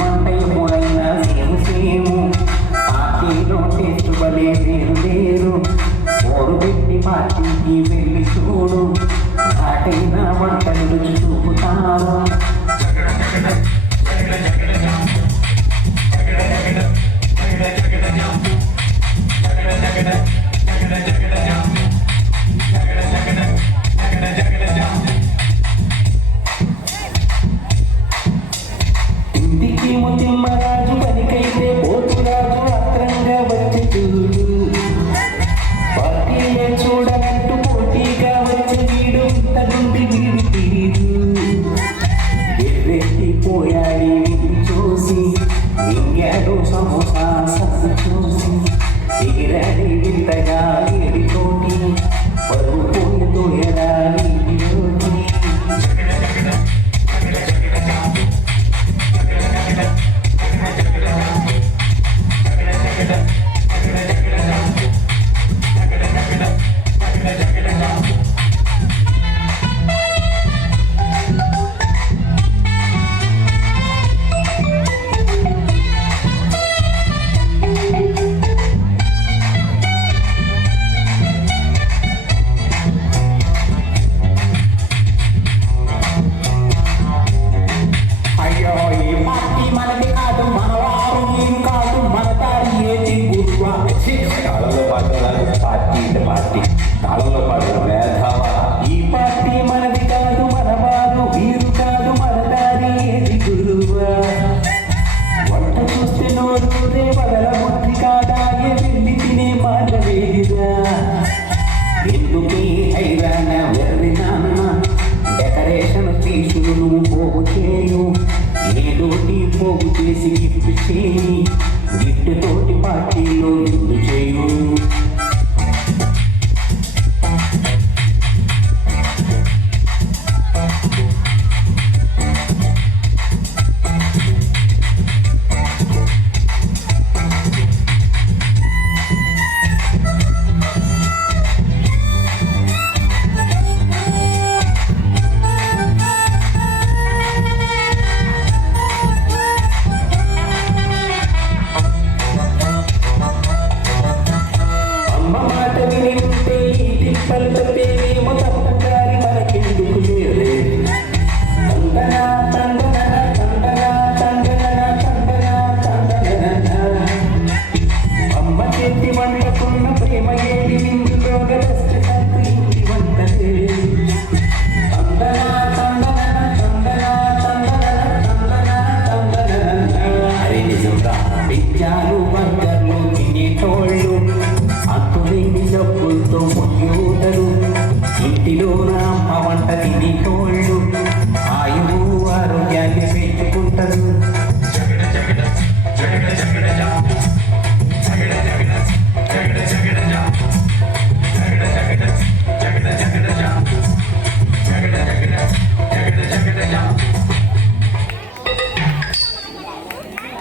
వంట ఎప్పుడైనా same same పార్టీలో టేస్ట్ బలే వేరు వేరు ఓరు పెట్టి పార్టీకి వెళ్ళి చూడు ఘాటైన వంటలు రుచి చూపుతారు. ఇంటికి ముతిమ్మరాజు పనికైతే పోతురాజు అత్రంగా వచ్చి చూడు పార్టీలే చూడనట్టు పోటీగా వచ్చి వీడు ఇంతగుండి వీడు తీరు ఎర్రెత్తిపోయాడి చూసి మింగాడు సమోసా సన్ను చూసి ఎగిరాడి వింతగా ఏడితోటి పరువు పోయి తోయడాలి తాళంలో పాడు మేధావా ఈ పార్టీ మనది కాదు మనవారు వీరు కాదు మన దారి ఏది గురువా వంట చూస్తే నోరూరే బదల బుద్ధి కాదా వెళ్ళి తినే మాటవేదిరా ఎందుకే హైరాణ వెర్రి నాన్న డెకరేషన్ తీసులు నువ్వు పోగు చేయు ఏదోటి పోగు చేసి గిఫ్ట్ చేయి గిఫ్ట్ తోటి పార్టీలో విందు చేయు